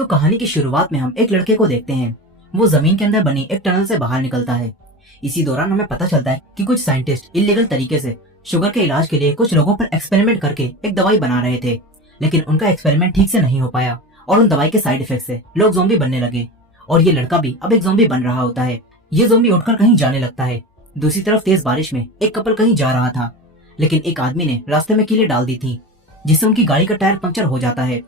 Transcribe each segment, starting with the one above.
तो कहानी की शुरुआत में हम एक लड़के को देखते हैं। वो जमीन के अंदर बनी एक टनल से बाहर निकलता है। इसी दौरान हमें पता चलता है कि कुछ साइंटिस्ट इलीगल तरीके से शुगर के इलाज के लिए कुछ लोगों पर एक्सपेरिमेंट करके एक दवाई बना रहे थे, लेकिन उनका एक्सपेरिमेंट ठीक से नहीं हो पाया और उन दवाई के साइड इफेक्ट से लोग ज़ॉम्बी बनने लगे और ये लड़का भी अब एक ज़ॉम्बी बन रहा होता है। ये ज़ॉम्बी उठकर कहीं जाने लगता है। दूसरी तरफ तेज बारिश में एक कपल कहीं जा रहा था, लेकिन एक आदमी ने रास्ते में कीलें डाल दी थी, जिससे उनकी गाड़ी का टायर पंक्चर हो जाता है।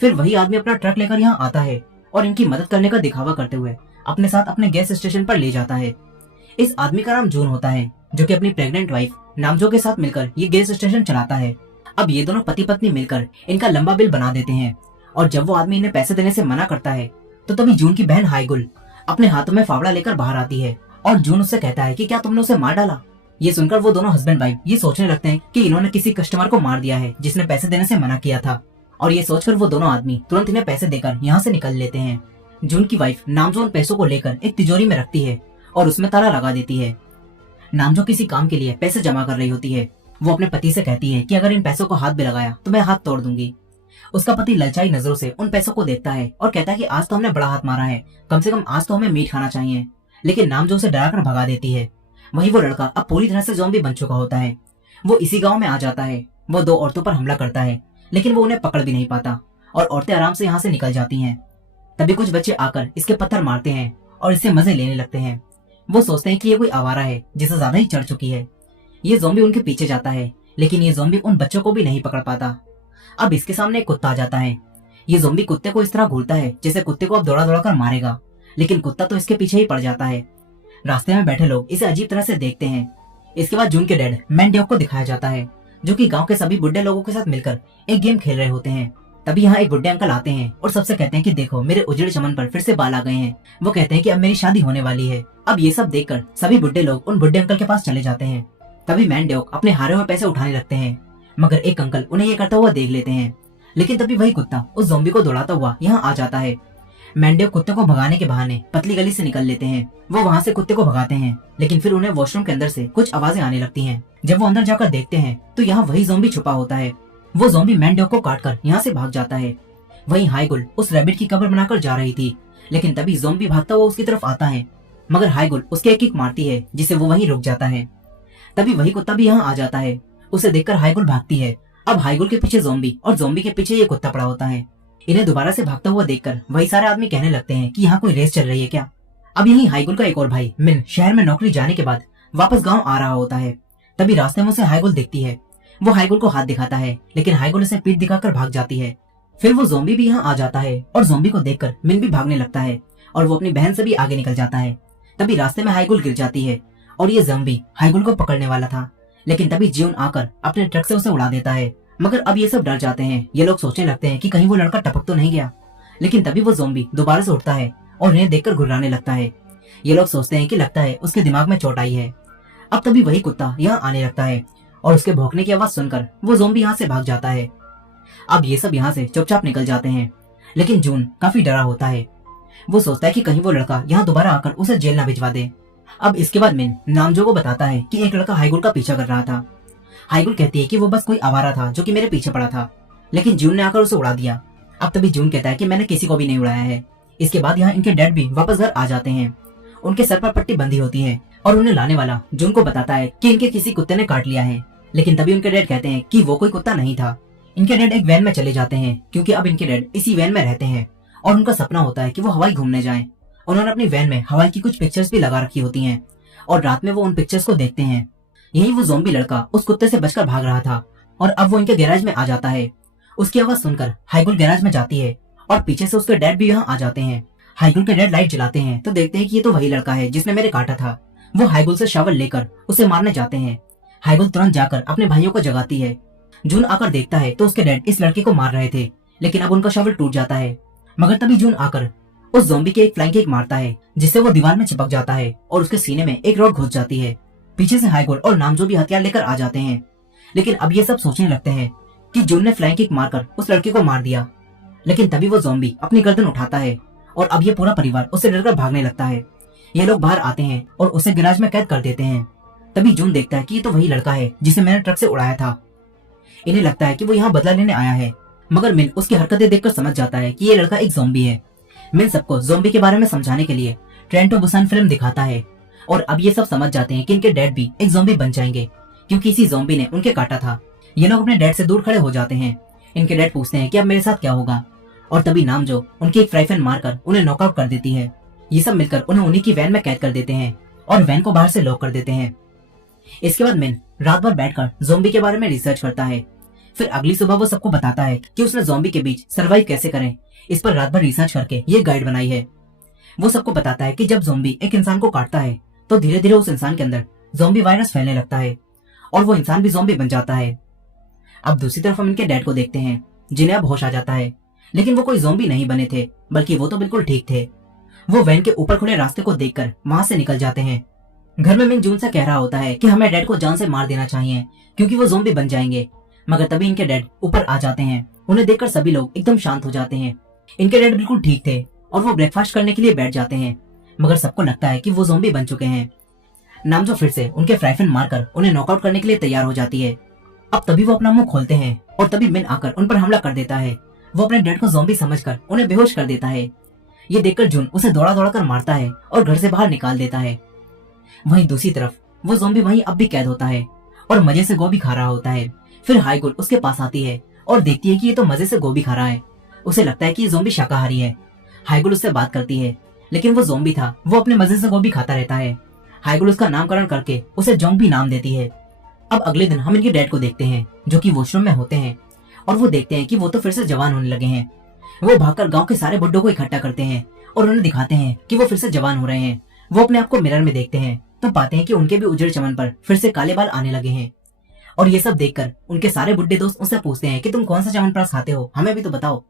फिर वही आदमी अपना ट्रक लेकर यहाँ आता है और इनकी मदद करने का दिखावा करते हुए अपने साथ अपने गैस स्टेशन पर ले जाता है। इस आदमी का नाम जून होता है, जो कि अपनी प्रेग्नेंट वाइफ नामजो के साथ मिलकर ये गैस स्टेशन चलाता है। अब ये दोनों पति पत्नी मिलकर इनका लंबा बिल बना देते हैं और जब वो आदमी इन्हें पैसे देने से मना करता है तो तभी जून की बहन हाईगुल अपने हाथों में फावड़ा लेकर बाहर आती है और जून उससे कहता है कि क्या तुमने उसे मार डाला। ये सुनकर वो दोनों हस्बैंड वाइफ ये सोचने लगते हैं कि इन्होंने किसी कस्टमर को मार दिया है जिसने पैसे देने से मना किया था, और ये सोचकर वो दोनों आदमी तुरंत इन्हें पैसे देकर यहाँ से निकल लेते हैं। जून की वाइफ नामजो उन पैसों को लेकर एक तिजोरी में रखती है और उसमें ताला लगा देती है। नामजो किसी काम के लिए पैसे जमा कर रही होती है। वो अपने पति से कहती है कि अगर इन पैसों को हाथ भी लगाया तो मैं हाथ तोड़ दूंगी। उसका पति ललचाई नजरों से उन पैसों को देखता है और कहता है कि आज तो हमने बड़ा हाथ मारा है, कम से कम आज तो हमें मीट खाना चाहिए, लेकिन नामजो उसे डराकर भगा देती है। वही वो लड़का अब पूरी तरह से ज़ॉम्बी बन चुका होता है। वो इसी गांव में आ जाता है। वो दो औरतों पर हमला करता है, लेकिन वो उन्हें पकड़ भी नहीं पाता और औरतें आराम से यहाँ से निकल जाती हैं। तभी कुछ बच्चे आकर इसके पत्थर मारते हैं और इससे मजे लेने लगते हैं। वो सोचते हैं कि ये कोई आवारा है जिसे ज्यादा ही चढ़ चुकी है। ये ज़ॉम्बी उनके पीछे जाता है, लेकिन ये ज़ॉम्बी उन बच्चों को भी नहीं पकड़ पाता। अब इसके सामने एक कुत्ता आ जाता है। ये ज़ॉम्बी कुत्ते को इस तरह घूरता है जैसे कुत्ते को अब दौड़ा दौड़ा कर मारेगा, लेकिन कुत्ता तो इसके पीछे ही पड़ जाता है। रास्ते में बैठे लोग इसे अजीब तरह से देखते हैं। इसके बाद जून के डैड मैंडेव को दिखाया जाता है, जो कि गांव के सभी बुढ़े लोगों के साथ मिलकर एक गेम खेल रहे होते हैं। तभी यहाँ एक बुढ़े अंकल आते हैं और सबसे कहते हैं कि देखो मेरे उजड़े चमन पर फिर से बाल आ गए हैं। वो कहते हैं कि अब मेरी शादी होने वाली है। अब ये सब देखकर सभी बुढ़े लोग उन बुढ़े अंकल के पास चले जाते हैं। तभी मैंडेव अपने हारे हुए पैसे उठाने लगते हैं, मगर एक अंकल उन्हें ये करता हुआ देख लेते हैं। लेकिन तभी वही कुत्ता उस ज़ॉम्बी को दौड़ाता हुआ यहाँ आ जाता है। मैंडेव कुत्ते को भगाने के बहाने पतली गली से निकल लेते हैं। वो वहाँ से कुत्ते को भगाते हैं, लेकिन फिर उन्हें वॉशरूम के अंदर से कुछ आवाजें आने लगती हैं। जब वो अंदर जाकर देखते हैं तो यहाँ वही ज़ॉम्बी छुपा होता है। वो ज़ॉम्बी मैंडेव को काटकर यहाँ से भाग जाता है। वहीं हाईगुल उस रैबिट की कब्र बनाकर जा रही थी, लेकिन तभी ज़ॉम्बी भागता हुआ उसकी तरफ आता है, मगर हाईगुल उसके एक किक मारती है जिससे वो वहीं रुक जाता है। तभी वही कुत्ता भी यहाँ आ जाता है। उसे देखकर हाईगुल भागती है। अब हाईगुल के पीछे ज़ॉम्बी और ज़ॉम्बी के पीछे ये कुत्ता पड़ा होता है। इन्हें दोबारा से भागता हुआ देखकर वही सारे आदमी कहने लगते हैं कि यहाँ कोई रेस चल रही है क्या। अब यही हाईगुल का एक और भाई मिन शहर में नौकरी जाने के बाद वापस गांव आ रहा होता है। तभी रास्ते में उसे हाईगुल दिखती है। वो हाईगुल को हाथ दिखाता है, लेकिन हाईगुल उसे पीठ दिखाकर भाग जाती है। फिर वो ज़ॉम्बी भी यहाँ आ जाता है और ज़ॉम्बी को देखकर मिन भी भागने लगता है और वो अपनी बहन से भी आगे निकल जाता है। तभी रास्ते में हाईगुल गिर जाती है और ये ज़ॉम्बी हाईगुल को पकड़ने वाला था, लेकिन तभी जीवन आकर अपने ट्रक से उसे उड़ा देता है। मगर अब ये सब डर जाते हैं। ये लोग सोचने लगते हैं कि कहीं वो लड़का टपक तो नहीं गया, लेकिन तभी वो ज़ॉम्बी दोबारा से उठता है और इन्हें देखकर घुर्राने लगता है। ये लोग सोचते हैं कि लगता है उसके दिमाग में चोट आई है। अब तभी वही कुत्ता यहाँ आने लगता है और उसके भौंकने की आवाज सुनकर वो ज़ॉम्बी यहाँ से भाग जाता है। अब ये सब यहाँ से चुपचाप निकल जाते हैं, लेकिन जून काफी डरा होता है। वो सोचता है कि कहीं वो लड़का यहाँ दोबारा आकर उसे जेल ना भिजवा दे। अब इसके बाद मिन नामजो को बताता है कि एक लड़का हाईगुल का पीछा कर रहा था। हाईगुल कहती है कि वो बस कोई आवारा था जो कि मेरे पीछे पड़ा था, लेकिन जून ने आकर उसे उड़ा दिया। अब तभी जून कहता है कि मैंने किसी को भी नहीं उड़ाया है। इसके बाद यहाँ इनके डैड भी वापस घर आ जाते हैं। उनके सर पर पट्टी बंधी होती है और उन्हें लाने वाला जून को बताता है कि इनके किसी कुत्ते ने काट लिया है, लेकिन तभी उनके डैड कहते हैं कि वो कोई कुत्ता नहीं था। इनके डैड एक वैन में चले जाते हैं, क्योंकि अब इनके डैड इसी वैन में रहते हैं और उनका सपना होता है कि वो हवाई घूमने जाएं। उन्होंने अपनी वैन में हवाई की कुछ पिक्चर्स भी लगा रखी होती हैं और रात में वो उन पिक्चर्स को देखते हैं। यही वो ज़ॉम्बी लड़का उस कुत्ते से बचकर भाग रहा था और अब वो इनके गैराज में आ जाता है। उसकी आवाज सुनकर हाईगुल गैराज में जाती है और पीछे से उसके डैड भी यहाँ आ जाते हैं। हाईगुल के डैड लाइट जलाते हैं तो देखते हैं कि ये तो वही लड़का है जिसने मेरे काटा था। वो हाईगुल से शावल लेकर उसे मारने जाते हैं। हाईगुल तुरंत जाकर अपने भाइयों को जगाती है। जून आकर देखता है तो उसके डैड इस लड़के को मार रहे थे, लेकिन अब उनका शावल टूट जाता है। मगर तभी जून आकर उस ज़ॉम्बी के एक फ्लाइंग किक मारता है, जिससे वो दीवार में चिपक जाता है और उसके सीने में एक रॉड घुस जाती है। पीछे से हाईगुल और नामजो भी हथियार लेकर आ जाते हैं, लेकिन अब ये सब सोचने लगते हैं कि जून ने फ्लाइंग किक मारकर उस लड़के को मार दिया। लेकिन तभी वो ज़ॉम्बी अपनी गर्दन उठाता है और अब ये पूरा परिवार उससे डरकर भागने लगता है। ये लोग बाहर आते हैं और उसे गैराज में कैद कर देते हैं। तभी जून देखता है कि ये तो वही लड़का है जिसे मैंने ट्रक से उड़ाया था। इन्हें लगता है कि वो यहाँ बदला लेने आया है। मगर मिन उसकी हरकतें देखकर समझ जाता है कि ये लड़का एक ज़ॉम्बी है। मिन सबको ज़ॉम्बी के बारे में समझाने के लिए ट्रेन टू बुसान फिल्म दिखाता है और अब ये सब समझ जाते हैं कि इनके डैड भी एक ज़ॉम्बी बन जाएंगे क्योंकि इसी ज़ॉम्बी ने उनके काटा था। ये लोग अपने डैड से दूर खड़े हो जाते हैं। इनके डैड पूछते हैं कि अब मेरे साथ क्या होगा, और तभी नामजो उनकी एक फ्राइफन मारकर उन्हें नॉकआउट कर देती है। ये सब मिलकर उन्हें उन्हीं की वैन में कैद कर देते हैं और वैन को बाहर से लॉक कर देते हैं। इसके बाद मिन रात भर बैठकर ज़ॉम्बी के बारे में रिसर्च करता है। फिर अगली सुबह वो सबको बताता है कि उसने ज़ॉम्बी के बीच सरवाइव कैसे करें, इस पर रात भर रिसर्च करके ये गाइड बनाई है। वो सबको बताता है कि जब ज़ॉम्बी एक इंसान को काटता है तो धीरे धीरे उस इंसान के अंदर ज़ॉम्बी वायरस फैलने लगता है और वो इंसान भी ज़ॉम्बी बन जाता है। अब दूसरी तरफ हम इनके डैड को देखते हैं जिन्हें अब होश आ जाता है, लेकिन वो कोई ज़ॉम्बी नहीं बने थे, बल्कि वो तो बिल्कुल ठीक थे। वो वैन के ऊपर खुले रास्ते को देखकर वहां से निकल जाते हैं। घर में मिन जून से कह रहा होता है कि हमें डैड को जान से मार देना चाहिए क्योंकि वो ज़ॉम्बी बन जाएंगे, मगर तभी इनके डैड ऊपर आ जाते हैं। उन्हें देखकर सभी लोग एकदम शांत हो जाते हैं। इनके डैड बिल्कुल ठीक थे और वो ब्रेकफास्ट करने के लिए बैठ जाते हैं, मगर सबको लगता है कि वो ज़ॉम्बी बन चुके हैं। नामजो फिर से उनके फ्राइफन मारकर उन्हें नॉकआउट करने के लिए तैयार हो जाती है। अब तभी वो अपना मुंह खोलते हैं और तभी मिन आकर उन पर हमला कर देता है। वो अपने डैड को ज़ॉम्बी समझकर उन्हें बेहोश कर देता है। ये देखकर जून उसे दौड़ा दौड़ा कर मारता है और घर से बाहर निकाल देता है। वहीं दूसरी तरफ वो ज़ॉम्बी वहीं अब भी कैद होता है और मजे से गोभी खा रहा होता है। फिर हाईगुल उसके पास आती है और देखती है कि ये तो मजे से गोभी खा रहा है। उसे लगता है कि ये ज़ॉम्बी शाकाहारी है। हाईगुल उससे बात करती है, लेकिन वो ज़ॉम्बी था, वो अपने मजे से गोभी खाता रहता है। हाईगुल उसका नामकरण करके उसे जोंग भी नाम देती है। अब अगले दिन हम इनके डैड को देखते हैं जो कि वॉशरूम में होते हैं और वो देखते हैं कि वो तो फिर से जवान होने लगे हैं। वो भागकर गांव के सारे बुड्ढों को इकट्ठा करते हैं और उन्हें दिखाते हैं कि वो फिर से जवान हो रहे हैं। वो अपने आप को मिरर में देखते हैं तो पाते हैं कि उनके भी उजड़े चमन पर फिर से काले बाल आने लगे हैं। और ये सब देखकर उनके सारे बुड्ढे दोस्त उससे पूछते हैं कि तुम कौन सा च्यवनप्राश खाते हो, हमें भी तो बताओ।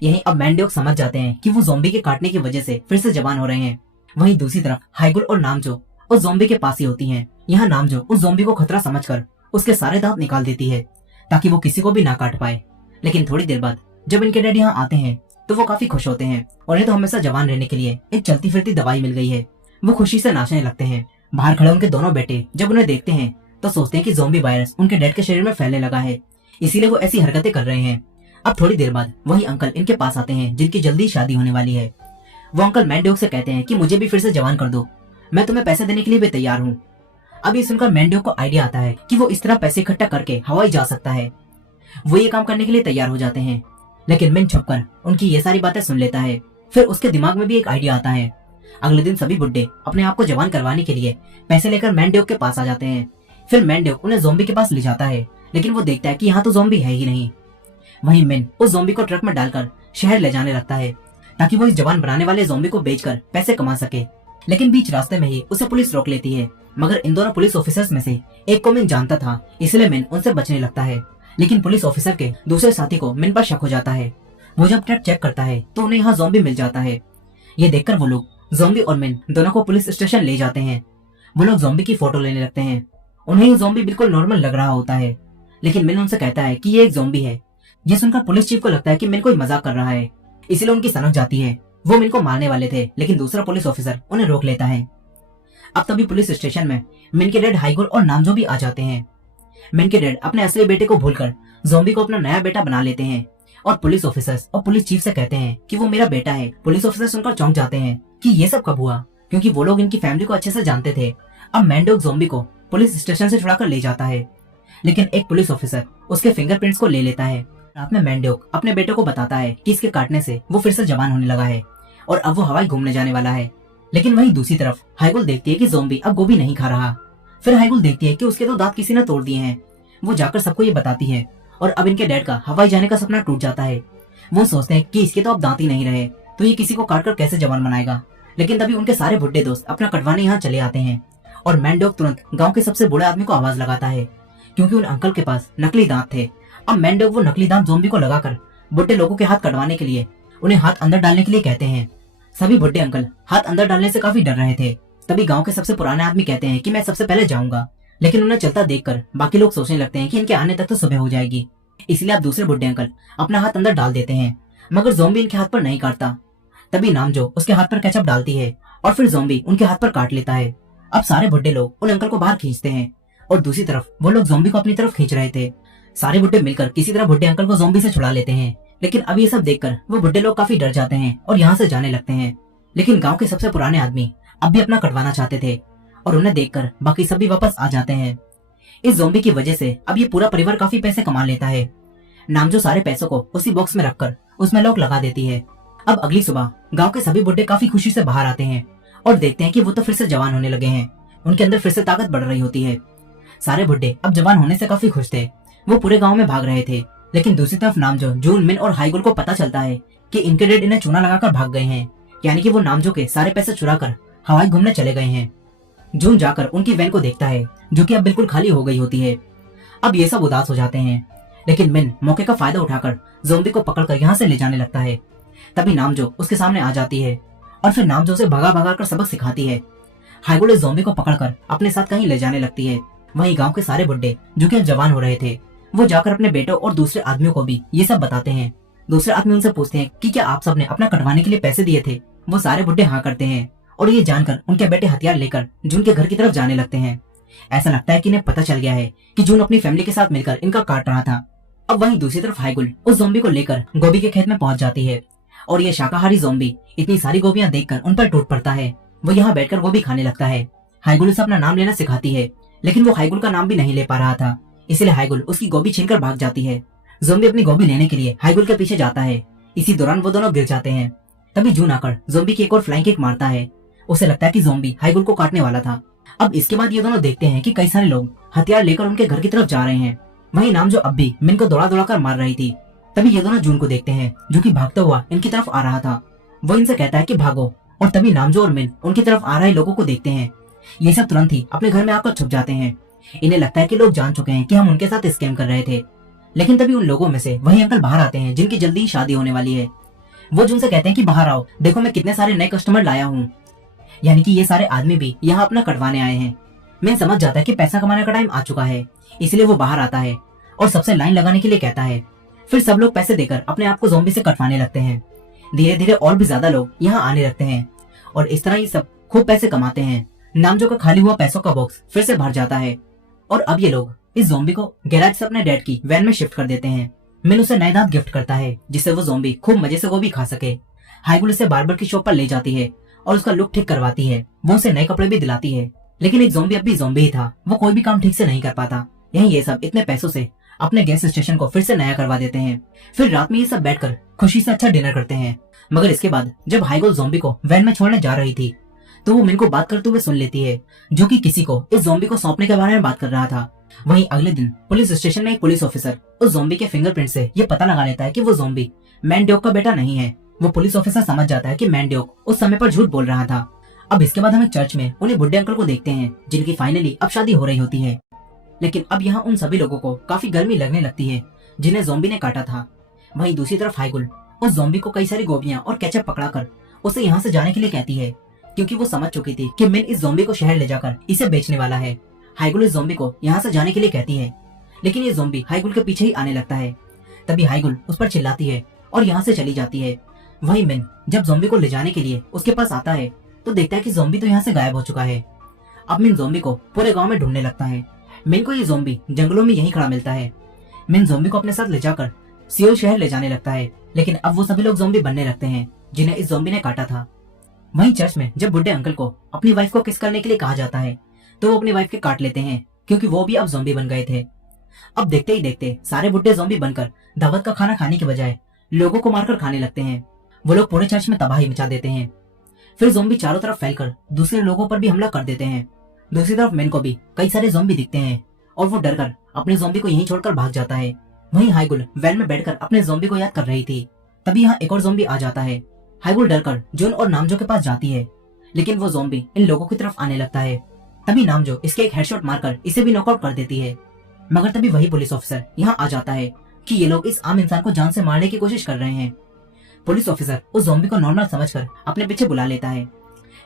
यही अब मैंड्योक समझ जाते हैं कि वो ज़ॉम्बी के काटने की वजह से फिर से जवान हो रहे हैं। वहीं दूसरी तरफ हाईगुल और नामजो उस ज़ॉम्बी के पास ही होती हैं। यहाँ नामजो उस ज़ॉम्बी को खतरा समझकर उसके सारे दांत निकाल देती है ताकि वो किसी को भी ना काट पाए। लेकिन थोड़ी देर बाद जब इनके डैड यहाँ आते हैं तो वो काफी खुश होते हैं और उन्हें तो हमेशा जवान रहने के लिए एक चलती फिरती दवाई मिल गई है। वो खुशी से नाचने लगते हैं। बाहर खड़े उनके दोनों बेटे जब उन्हें देखते हैं तो सोचते हैं कि ज़ॉम्बी वायरस उनके डैड के शरीर में फैलने लगा है, इसीलिए वो ऐसी हरकतें कर रहे हैं। अब थोड़ी देर बाद वही अंकल इनके पास आते हैं जिनकी जल्दी शादी होने वाली है। वो अंकल मैंड्योक से कहते हैं कि मुझे भी फिर से जवान कर दो, मैं तुम्हें पैसे देने के लिए भी तैयार हूँ। अब ये सुनकर मैंड्योक को आइडिया आता है कि वो इस तरह पैसे इकट्ठा करके हवाई जा सकता है। वो ये काम करने के लिए तैयार हो जाते हैं, लेकिन मिन छुपकर उनकी ये सारी बातें सुन लेता है। फिर उसके दिमाग में भी एक आइडिया आता है। अगले दिन सभी बुड्ढे अपने आप को जवान करवाने के लिए पैसे लेकर मैंड्योक के पास आ जाते हैं। फिर मैंड्योक उन्हें ज़ॉम्बी के पास ले जाता है, लेकिन वो देखता है कि यहाँ तो ज़ॉम्बी है ही नहीं। वहीं मिन उस ज़ॉम्बी को ट्रक में डालकर शहर ले जाने लगता है ताकि वो इस जवान बनाने वाले ज़ॉम्बी को बेचकर पैसे कमा सके। लेकिन बीच रास्ते में ही उसे पुलिस रोक लेती है, मगर इन दोनों पुलिस ऑफिसर्स में से एक को मिन जानता था, इसलिए मिन उनसे बचने लगता है। लेकिन पुलिस ऑफिसर के दूसरे साथी को मिन पर शक हो जाता है। वो जब ट्रक चेक करता है तो उन्हें यहाँ ज़ॉम्बी मिल जाता है। ये देखकर वो लोग ज़ॉम्बी और मिन दोनों को पुलिस स्टेशन ले जाते हैं। वो लोग ज़ॉम्बी की फोटो लेने लगते हैं। उन्हें ये ज़ॉम्बी बिल्कुल नॉर्मल लग रहा होता है, लेकिन मिन उनसे कहता है कि ये एक ज़ॉम्बी है। ये सुनकर पुलिस चीफ को लगता है कि मिन कोई मजाक कर रहा है, इसीलिए उनकी सनक जाती है। वो मिन को मारने वाले थे, लेकिन दूसरा पुलिस ऑफिसर उन्हें रोक लेता है। अब तभी पुलिस स्टेशन में मिन के डैड हाईगुल और नामजो भी आ जाते हैं। मिन के डैड अपने असली बेटे को भूलकर ज़ॉम्बी को अपना नया बेटा बना लेते हैं और पुलिस ऑफिसर्स और पुलिस चीफ से कहते हैं कि वो मेरा बेटा है। पुलिस ऑफिसर सुनकर चौंक जाते हैं कि ये सब कब हुआ, क्योंकि वो लोग इनकी फैमिली को अच्छे से जानते थे। अब मैंड्योक ज़ॉम्बी को पुलिस स्टेशन से छुड़ाकर ले जाता है, लेकिन एक पुलिस ऑफिसर उसके फिंगरप्रिंट्स को ले लेता है। रात में मैंड्योक अपने बेटे को बताता है कि इसके काटने से वो फिर से जवान होने लगा है और अब वो हवाई घूमने जाने वाला है। लेकिन वहीं दूसरी तरफ हाईगुल देखती है कि ज़ॉम्बी अब गोभी नहीं खा रहा। फिर हाईगुल देखती है कि उसके तो दांत किसी ने तोड़ दिए हैं। वो जाकर सबको ये बताती है और अब इनके डैड का हवाई जाने का सपना टूट जाता है। वो सोचते हैं कि इसके तो अब दांत ही नहीं रहे, तो ये किसी को काटकर कैसे जवान बनाएगा। लेकिन तभी उनके सारे बुड्ढे दोस्त अपना कटवाने यहाँ चले आते हैं और मैंड्योक तुरंत गांव के सबसे बूढ़े आदमी को आवाज लगाता है, क्योंकि उन अंकल के पास नकली दांत थे। अब मैंड्योक वो नकली दांत ज़ॉम्बी को लगाकर बुड्ढे लोगों के हाथ कटवाने के लिए उन्हें हाथ अंदर डालने के लिए कहते हैं। सभी बुड्ढे अंकल हाथ अंदर डालने से काफी डर रहे थे। तभी गांव के सबसे पुराने आदमी कहते हैं कि मैं सबसे पहले जाऊंगा, लेकिन उन्हें चलता देखकर बाकी लोग सोचने लगते हैं कि इनके आने तक तो सुबह हो जाएगी, इसलिए अब दूसरे बुड्ढे अंकल अपना हाथ अंदर डाल देते हैं, मगर ज़ॉम्बी इनके हाथ पर नहीं काटता। तभी नामजो उसके हाथ पर केचप डालती है और फिर ज़ॉम्बी उनके हाथ पर काट लेता है। अब सारे बुड्ढे लोग उन अंकल को बाहर खींचते हैं और दूसरी तरफ वो लोग ज़ॉम्बी को अपनी तरफ खींच रहे थे। सारे बुड्ढे मिलकर किसी तरह बुड्ढे अंकल को ज़ॉम्बी से छुड़ा लेते हैं, लेकिन अब ये सब देखकर वो बुड्ढे लोग काफी डर जाते हैं और यहाँ से जाने लगते हैं। लेकिन गांव के सबसे पुराने आदमी अब भी अपना कटवाना चाहते थे और उन्हें देखकर बाकी सब भी वापस आ जाते हैं। इस ज़ॉम्बी की वजह से अब ये पूरा परिवार काफी पैसे कमा लेता है। नामजो सारे पैसों को उसी बॉक्स में रखकर उसमें लॉक लगा देती है। अब अगली सुबह गांव के सभी बुड्ढे काफी खुशी से बाहर आते हैं और देखते हैं कि वो तो फिर से जवान होने लगे हैं। उनके अंदर फिर से ताकत बढ़ रही होती है। सारे बुड्ढे अब जवान होने से काफी खुश थे। वो पूरे गांव में भाग रहे थे। लेकिन दूसरी तरफ नामजो, जून, मिन और हाइगुल को पता चलता है कि इनके डेड इन्हें चूना लगाकर भाग गए हैं। यानी कि वो नामजो के सारे पैसे चुरा कर हवाई घूमने चले गए हैं। जून जाकर उनकी वैन को देखता है जो कि अब बिल्कुल खाली हो गई होती है। अब ये सब उदास हो जाते हैं। लेकिन मिन मौके का फायदा उठाकर ज़ॉम्बी को पकड़कर यहाँ से ले जाने लगता है। तभी नामजो उसके सामने आ जाती है और फिर नामजो से भगा भगा कर सबक सिखाती है। हाइगुल इस ज़ॉम्बी को पकड़कर अपने साथ कहीं ले जाने लगती है। वहीं गांव के सारे बुड्ढे जो कि अब जवान हो रहे थे, वो जाकर अपने बेटों और दूसरे आदमियों को भी ये सब बताते हैं। दूसरे आदमी उनसे पूछते हैं कि क्या आप सबने अपना कटवाने के लिए पैसे दिए थे। वो सारे बुड्ढे हाँ करते हैं और ये जानकर उनके बेटे हथियार लेकर जून के घर की तरफ जाने लगते हैं। ऐसा लगता है कि इन्हें पता चल गया है कि जून अपनी फैमिली के साथ मिलकर इनका काट रहा था। अब वहीं दूसरी तरफ हाइगुल उस ज़ॉम्बी को लेकर गोभी के खेत में पहुंच जाती है और ये शाकाहारी ज़ॉम्बी इतनी सारी गोभियां देखकर उन पर टूट पड़ता है। वो यहाँ बैठकर गोभी खाने लगता है। हाइगुल उसे अपना नाम लेना सिखाती है, लेकिन वो हाइगुल का नाम भी नहीं ले पा रहा था, इसलिए हाइगुल उसकी गोभी छीनकर भाग जाती है। ज़ॉम्बी अपनी गोभी लेने के लिए हाइगुल के पीछे जाता है। इसी दौरान वो दोनों गिर जाते हैं। तभी जून आकर ज़ॉम्बी की एक और फ्लाइंग किक मारता है। उसे लगता है कि ज़ॉम्बी हाइगुल को काटने वाला था। अब इसके बाद ये दोनों देखते हैं कि कई सारे लोग हथियार लेकर उनके घर की तरफ जा रहे हैं। वहीं नामजो अब भी मिन को दौड़ा दौड़ा कर मार रही थी। तभी ये दोनों जून को देखते हैं जो कि भागता हुआ इनकी तरफ आ रहा था। वो इनसे कहता है कि भागो, और तभी नामजो और मिन उनकी तरफ आ रहे लोगों को देखते हैं। ये सब तुरंत ही अपने घर में आकर छुप जाते हैं। इन्हें लगता है कि लोग जान चुके हैं कि हम उनके साथ स्कैम कर रहे थे। लेकिन तभी उन लोगों में से वही अंकल बाहर आते हैं जिनकी जल्दी ही शादी होने वाली है। वो जून से कहते हैं कि बाहर आओ, देखो मैं कितने सारे नए कस्टमर लाया हूँ। यानी कि ये सारे आदमी भी यहाँ अपना कटवाने आए हैं। मैं समझ जाता है कि पैसा कमाने का टाइम आ चुका है, इसलिए वो बाहर आता है और सबसे लाइन लगाने के लिए कहता है। फिर सब लोग पैसे देकर अपने आप को ज़ॉम्बी से कटवाने लगते हैं। धीरे धीरे और भी ज्यादा लोग यहाँ आने लगते हैं और इस तरह ये सब खूब पैसे कमाते हैं। नामजो का खाली हुआ पैसों का बॉक्स फिर से भर जाता है और अब ये लोग इस ज़ॉम्बी को गैराज से अपने डैड की वैन में शिफ्ट कर देते हैं। मिल उसे नए दांत गिफ्ट करता है जिससे वो ज़ॉम्बी खूब मजे से गोभी खा सके। हाइगुल उसे बार्बर की शॉप पर ले जाती है और उसका लुक ठीक करवाती है। वो उसे नए कपड़े भी दिलाती है। लेकिन एक ज़ॉम्बी अब भी ज़ॉम्बी ही था, वो कोई भी काम ठीक से नहीं कर पाता। यही ये सब इतने पैसों से अपने गैस स्टेशन को फिर से नया करवा देते हैं। फिर रात में ये सब बैठकर खुशी से अच्छा डिनर करते हैं। मगर इसके बाद जब हाइगुल ज़ॉम्बी को वैन में छोड़ने जा रही थी तो वो मिन को बात करते हुए सुन लेती है, जो कि किसी को इस ज़ॉम्बी को सौंपने के बारे में बात कर रहा था। वहीं अगले दिन पुलिस स्टेशन में एक पुलिस ऑफिसर उस ज़ॉम्बी के फिंगरप्रिंट से ये पता लगा लेता है कि वो ज़ॉम्बी मैन ड्योक का बेटा नहीं है। वो पुलिस ऑफिसर समझ जाता है कि मैन ड्योक उस समय पर झूठ बोल रहा था। अब इसके बाद हम एक चर्च में उन्हें बुड्ढे अंकल को देखते हैं जिनकी फाइनली अब शादी हो रही होती है। लेकिन अब यहाँ उन सभी लोगों को काफी गर्मी लगने लगती है जिन्हें ज़ॉम्बी ने काटा था। वहीं दूसरी तरफ हाइगुल उस ज़ॉम्बी को कई सारी गोभियां और केचप पकड़ाकर उसे यहाँ से जाने के लिए कहती है, क्योंकि वो समझ चुकी थी कि मिन इस ज़ॉम्बी को शहर ले जाकर इसे बेचने वाला है। हाइगुल इस ज़ॉम्बी को यहाँ से जाने के लिए कहती है, लेकिन ये ज़ॉम्बी हाइगुल के पीछे ही आने लगता है। तभी हाइगुल उस पर चिल्लाती है और यहाँ से चली जाती है। वहीं मिन जब ज़ॉम्बी को ले जाने के लिए उसके पास आता है तो देखता है कि ज़ॉम्बी तो यहाँ से गायब हो चुका है। अब मिन ज़ॉम्बी को पूरे गांव में ढूंढने लगता है। मिन को ये ज़ॉम्बी जंगलों में यहीं खड़ा मिलता है। मिन ज़ॉम्बी को अपने साथ ले जाकर सियोल शहर ले जाने लगता है। लेकिन अब वो सभी लोग ज़ॉम्बी बनने लगते हैं जिन्हें इस ज़ॉम्बी ने काटा था। वहीं चर्च में जब बुड्ढे अंकल को अपनी वाइफ को किस करने के लिए कहा जाता है तो वो अपनी वाइफ के काट लेते हैं, क्योंकि वो भी अब ज़ॉम्बी बन गए थे। अब देखते ही देखते सारे बुड्ढे ज़ॉम्बी बनकर दावत का खाना खाने के बजाय लोगों को मारकर खाने लगते हैं। वो लोग पूरे चर्च में तबाही मचा देते हैं। फिर ज़ॉम्बी चारों तरफ फैलकर दूसरे लोगों पर भी हमला कर देते हैं। दूसरी तरफ मिन को भी कई सारे ज़ॉम्बी दिखते हैं और वो डरकर अपने ज़ॉम्बी को यहीं छोड़कर भाग जाता है। वहीं हाइगुल वैन में बैठकर अपने ज़ॉम्बी को याद कर रही थी। तभी यहाँ एक और ज़ॉम्बी आ जाता है। हाइगुल डरकर जून और नामजो के पास जाती है, लेकिन वो ज़ॉम्बी इन लोगों की तरफ आने लगता है। तभी नामजो इसके एक हेडशॉट मारकर इसे भी नॉकआउट कर देती है। मगर तभी वही पुलिस ऑफिसर यहाँ आ जाता है कि ये लोग इस आम इंसान को जान से मारने की कोशिश कर रहे हैं। पुलिस ऑफिसर उस ज़ॉम्बी को नॉर्मल समझकर अपने पीछे बुला लेता है,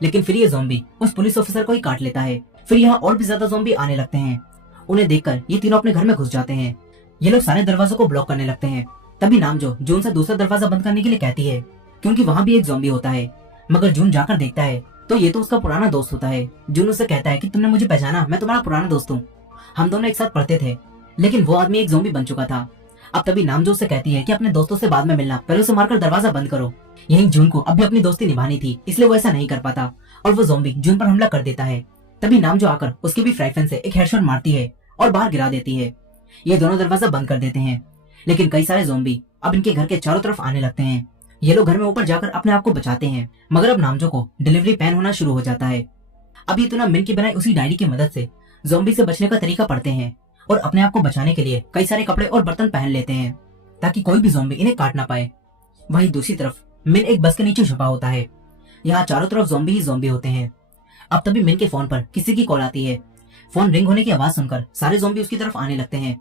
लेकिन फिर ये ज़ॉम्बी उस पुलिस ऑफिसर को ही काट लेता है। फिर यहाँ और भी ज्यादा ज़ॉम्बी आने लगते हैं। उन्हें देखकर ये तीनों अपने घर में घुस जाते हैं। ये लोग सारे दरवाजों को ब्लॉक करने लगते हैं। तभी नामजो जून से दूसरा दरवाजा बंद करने के लिए कहती है, क्योंकि वहाँ भी एक ज़ॉम्बी होता है। मगर जून जाकर देखता है तो ये तो उसका पुराना दोस्त होता है। जून उससे कहता है कि तुमने मुझे पहचाना, मैं तुम्हारा पुराना दोस्त हूँ, हम दोनों एक साथ पढ़ते थे। लेकिन वो आदमी एक ज़ॉम्बी बन चुका था। अब तभी नामजो से कहती है कि अपने दोस्तों से बाद में मिलना, पहले उसे मारकर दरवाजा बंद करो। यही जून को अब भी अपनी दोस्ती निभानी थी, इसलिए वो ऐसा नहीं कर पाता और वो ज़ॉम्बी जून पर हमला कर देता है। तभी नामजो आकर उसकी भी फ्राई पैन से एक हेडशॉट मारती है और बाहर गिरा देती है। ये दोनों दरवाजा बंद कर देते हैं, लेकिन कई सारे ज़ॉम्बी अब इनके घर के चारों तरफ आने लगते हैं। ये लोग घर में ऊपर जाकर अपने आप को बचाते हैं, मगर अब नामजो को डिलीवरी पैन होना शुरू हो जाता है। अब ये दोनों मिन की बनाई उसी डायरी की मदद से ज़ॉम्बी से बचने का तरीका पढ़ते हैं और अपने आप को बचाने के लिए कई सारे कपड़े और बर्तन पहन लेते हैं ताकि कोई भी ज़ॉम्बी इन्हें काट ना पाए। वहीं दूसरी तरफ मिन एक बस के नीचे छुपा होता है। यहाँ चारों तरफ ज़ॉम्बी ही ज़ॉम्बी होते हैं। अब तभी मिन के फोन पर किसी की कॉल आती है। फोन रिंग होने की आवाज सुनकर सारे ज़ॉम्बी उसकी तरफ आने लगते हैं।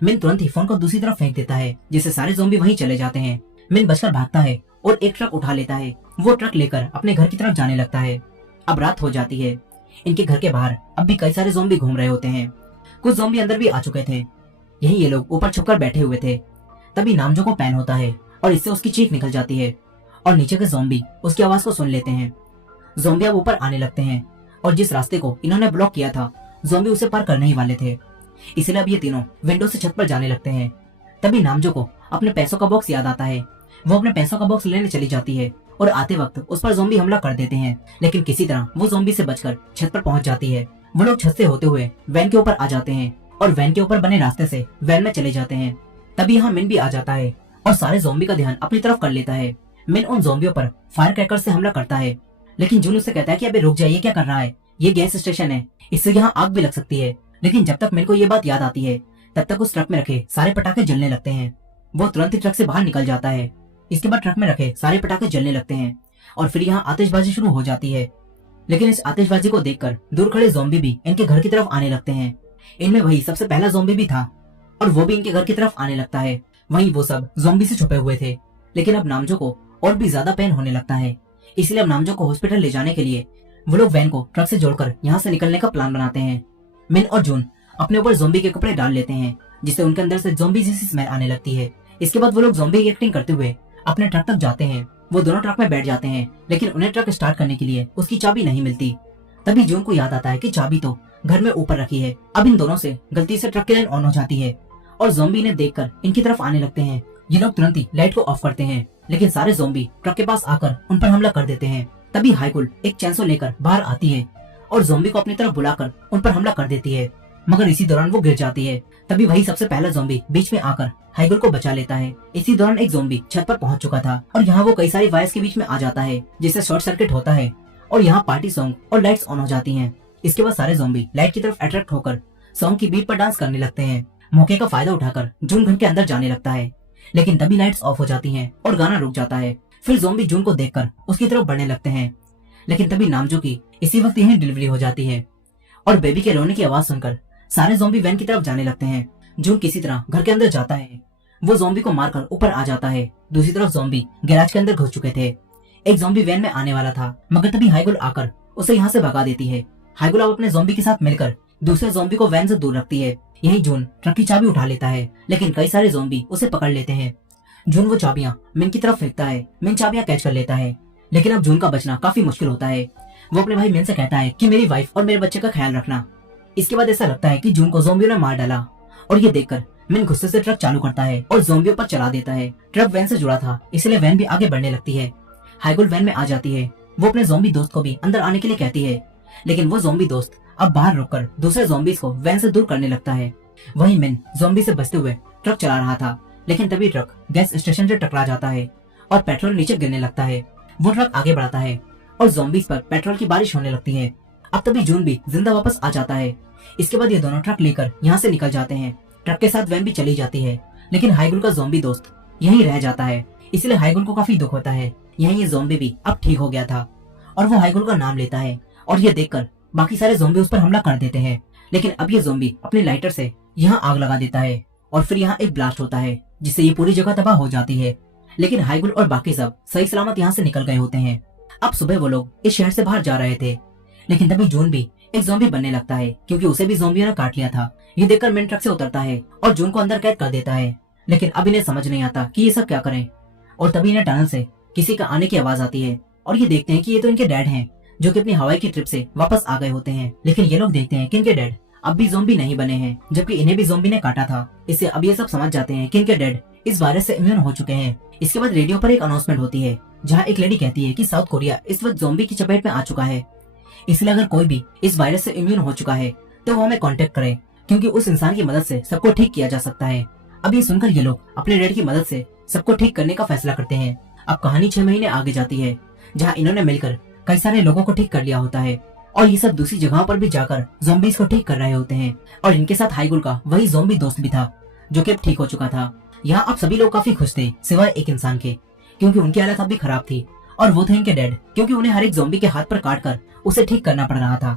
मिन तुरंत ही फोन को दूसरी तरफ फेंक देता है, जिससे सारे ज़ॉम्बी वहीं चले जाते हैं। मिन बचकर भागता है और एक ट्रक उठा लेता है। वो ट्रक लेकर अपने घर की तरफ जाने लगता है। अब रात हो जाती है। इनके घर के बाहर अब भी कई सारे ज़ॉम्बी घूम रहे होते हैं। कुछ ज़ॉम्बी अंदर भी आ चुके थे। यही ये लोग ऊपर छुपकर बैठे हुए थे। तभी नामजो को पैन होता है और इससे उसकी चीख निकल जाती है और नीचे के ज़ॉम्बी उसकी आवाज को सुन लेते हैं। ज़ॉम्बी अब ऊपर आने लगते हैं और जिस रास्ते को इन्होंने ब्लॉक किया था ज़ॉम्बी उसे पार करने ही वाले थे, इसलिए अब ये तीनों विंडो से छत पर जाने लगते हैं। तभी नामजो को अपने पैसों का बॉक्स याद आता है। वो अपने पैसों का बॉक्स लेने चली जाती है और आते वक्त उस पर ज़ॉम्बी हमला कर देते हैं, लेकिन किसी तरह वो ज़ॉम्बी से बचकर छत पर पहुंच जाती है। वो लोग छत से होते हुए वैन के ऊपर आ जाते हैं और वैन के ऊपर बने रास्ते से वैन में चले जाते हैं। तभी यहाँ मिन भी आ जाता है और सारे ज़ॉम्बी का ध्यान अपनी तरफ कर लेता है। मिन उन ज़ॉम्बियों पर फायर क्रैकर से हमला करता है, लेकिन जून उससे कहता है कि अबे रुक जाइए, क्या कर रहा है, ये गैस स्टेशन है, इससे यहाँ आग भी लग सकती है। लेकिन जब तक मिन को ये बात याद आती है तब तक उस ट्रक में रखे सारे पटाखे जलने लगते हैं। वो तुरंत ही ट्रक से बाहर निकल जाता है। इसके बाद ट्रक में रखे सारे पटाखे जलने लगते हैं और फिर यहाँ आतिशबाजी शुरू हो जाती है। लेकिन इस आतिशबाजी को देखकर दूर खड़े ज़ॉम्बी भी इनके घर की तरफ आने लगते हैं। इनमें वही सबसे पहला ज़ॉम्बी भी था और वो भी इनके घर की तरफ आने लगता है। वहीं वो सब ज़ॉम्बी से छुपे हुए थे, लेकिन अब नामजो को और भी ज्यादा पेन होने लगता है। इसलिए अब नामजो को हॉस्पिटल ले जाने के लिए वो लोग वैन को ट्रक से जोड़कर यहाँ से निकलने का प्लान बनाते हैं। मिन और जून अपने ऊपर ज़ॉम्बी के कपड़े डाल लेते हैं, जिससे उनके अंदर से ज़ॉम्बी जैसी स्मेल आने लगती है। इसके बाद वो लोग ज़ॉम्बी की एक्टिंग करते हुए अपने ट्रक तक जाते हैं। वो दोनों ट्रक में बैठ जाते हैं, लेकिन उन्हें ट्रक स्टार्ट करने के लिए उसकी चाबी नहीं मिलती। तभी जून को याद आता है कि चाबी तो घर में ऊपर रखी है। अब इन दोनों से गलती से ट्रक की लाइन ऑन हो जाती है और ज़ॉम्बी इन्हें देखकर इनकी तरफ आने लगते हैं। ये लोग तुरंत ही लाइट को ऑफ करते हैं, लेकिन सारे ज़ॉम्बी ट्रक के पास आकर उन पर हमला कर देते हैं। तभी हाइकुल एक चैनसो लेकर बाहर आती है और ज़ॉम्बी को अपनी तरफ बुलाकर उन पर हमला कर देती है, मगर इसी दौरान वो गिर जाती है। तभी वही सबसे पहला ज़ॉम्बी बीच में आकर हाइकुल को बचा लेता है। इसी दौरान एक ज़ॉम्बी छत पर पहुंच चुका था और यहाँ वो कई सारी वायर्स के बीच में आ जाता है, जिससे शॉर्ट सर्किट होता है और यहाँ पार्टी सॉन्ग और लाइट्स ऑन हो जाती हैं। इसके बाद सारे ज़ॉम्बी लाइट की तरफ अट्रैक्ट होकर सॉन्ग की बीट पर डांस करने लगते हैं। मौके का फायदा उठाकर जून घर के अंदर जाने लगता है, लेकिन तभी लाइट्स ऑफ हो जाती हैं और गाना रुक जाता है। फिर ज़ॉम्बी जून को देखकर उसकी तरफ बढ़ने लगते हैं, लेकिन तभी नामजो की इसी वक्त यहीं डिलीवरी हो जाती है और बेबी के रोने की आवाज सुनकर सारे ज़ॉम्बी वैन की तरफ जाने लगते हैं। जून किसी तरह घर के अंदर जाता है। वो ज़ॉम्बी को मारकर ऊपर आ जाता है। दूसरी तरफ ज़ॉम्बी गैराज के अंदर घुस चुके थे। एक ज़ॉम्बी वैन में आने वाला था, मगर तभी हाइगुल आकर उसे यहाँ से भगा देती है। हाइगुल अब अपने ज़ॉम्बी के साथ मिलकर दूसरे ज़ॉम्बी को वैन से दूर रखती है। यही जून ट्रक की चाबी उठा लेता है, लेकिन कई सारे ज़ॉम्बी उसे पकड़ लेते हैं। जून वो चाबियां मिन की तरफ फेंकता है। मिन चाबियां कैच कर लेता है, लेकिन अब जून का बचना काफी मुश्किल होता है। वो अपने भाई मिन से कहता है कि मेरी वाइफ और मेरे बच्चे का ख्याल रखना। इसके बाद ऐसा लगता है कि जून को ज़ॉम्बियों ने मार डाला और ये देखकर मिन गुस्से से ट्रक चालू करता है और ज़ॉम्बियों पर चला देता है। ट्रक वैन से जुड़ा था, इसलिए वैन भी आगे बढ़ने लगती है। हाइगुल वैन में आ जाती है। वो अपने ज़ॉम्बी दोस्त को भी अंदर आने के लिए कहती है, लेकिन वो ज़ॉम्बी दोस्त अब बाहर रुककर दूसरे ज़ॉम्बीज को वैन से दूर करने लगता है। वहीं मिन ज़ॉम्बी से बचते हुए ट्रक चला रहा था, लेकिन तभी ट्रक गैस स्टेशन से टकरा जाता है और पेट्रोल नीचे गिरने लगता है। वो ट्रक आगे बढ़ाता है और ज़ॉम्बीज पर पेट्रोल की बारिश होने लगती है। अब तभी जून भी जिंदा वापस आ जाता है। इसके बाद ये दोनों ट्रक लेकर यहाँ से निकल जाते हैं। ट्रक के साथ वैन भी चली जाती है, लेकिन हाइगुल का ज़ॉम्बी दोस्त यहीं रह जाता है। इसलिए हाइगुल को काफी दुख होता है। यहीं ये ज़ॉम्बी भी अब ठीक हो गया था और वो हाइगुल का नाम लेता है और ये देखकर बाकी सारे ज़ॉम्बी उस पर हमला कर देते हैं। लेकिन अब ये ज़ॉम्बी अपने लाइटर से यहाँ आग लगा देता है और फिर यहाँ एक ब्लास्ट होता है, जिससे ये पूरी जगह तबाह हो जाती है। लेकिन हाइगुल और बाकी सब सही सलामत यहाँ से निकल गए होते हैं। अब सुबह वो लोग इस शहर से बाहर जा रहे थे, लेकिन तभी जून भी एक ज़ॉम्बी बनने लगता है, क्योंकि उसे भी ज़ॉम्बियों ने काट लिया था। ये देखकर मिन ट्रक से उतरता है और जून को अंदर कैद कर देता है, लेकिन अब इन्हें समझ नहीं आता कि ये सब क्या करें। और तभी इन्हें टनल से किसी का आने की आवाज आती है और ये देखते हैं कि ये तो इनके डैड हैं, जो कि अपनी हवाई की ट्रिप से वापस आ गए होते हैं। लेकिन ये लोग देखते हैं कि इनके डैड अब भी ज़ॉम्बी नहीं बने हैं, जबकि इन्हें भी ज़ॉम्बी ने काटा था। इससे अब ये सब समझ जाते हैं कि इनके डैड इस वायरस से इम्यून हो चुके हैं। इसके बाद रेडियो पर एक अनाउंसमेंट होती है जहाँ एक लेडी कहती है कि साउथ कोरिया इस वक्त ज़ॉम्बी की चपेट में आ चुका है, इसलिए अगर कोई भी इस वायरस से इम्यून हो चुका है तो वो हमें कांटेक्ट करे, क्योंकि उस इंसान की मदद से सबको ठीक किया जा सकता है। अब ये सुनकर ये लोग अपने डैड की मदद से सबको ठीक करने का फैसला करते हैं। अब कहानी 6 महीने आगे जाती है, जहाँ इन्होंने मिलकर कई सारे लोगों को ठीक कर लिया होता है और ये सब दूसरी जगहों पर भी जाकर ज़ॉम्बीज को ठीक कर रहे होते हैं। और इनके साथ हाईगुल का वही ज़ॉम्बी दोस्त भी था जो कि अब ठीक हो चुका था। यहाँ अब सभी लोग काफी खुश थे सिवाय एक इंसान के, क्योंकि उनकी हालत अब भी खराब थी, और वो थे इनके डैड, क्योंकि उन्हें हर एक ज़ॉम्बी के हाथ पर काट कर उसे ठीक करना पड़ रहा था।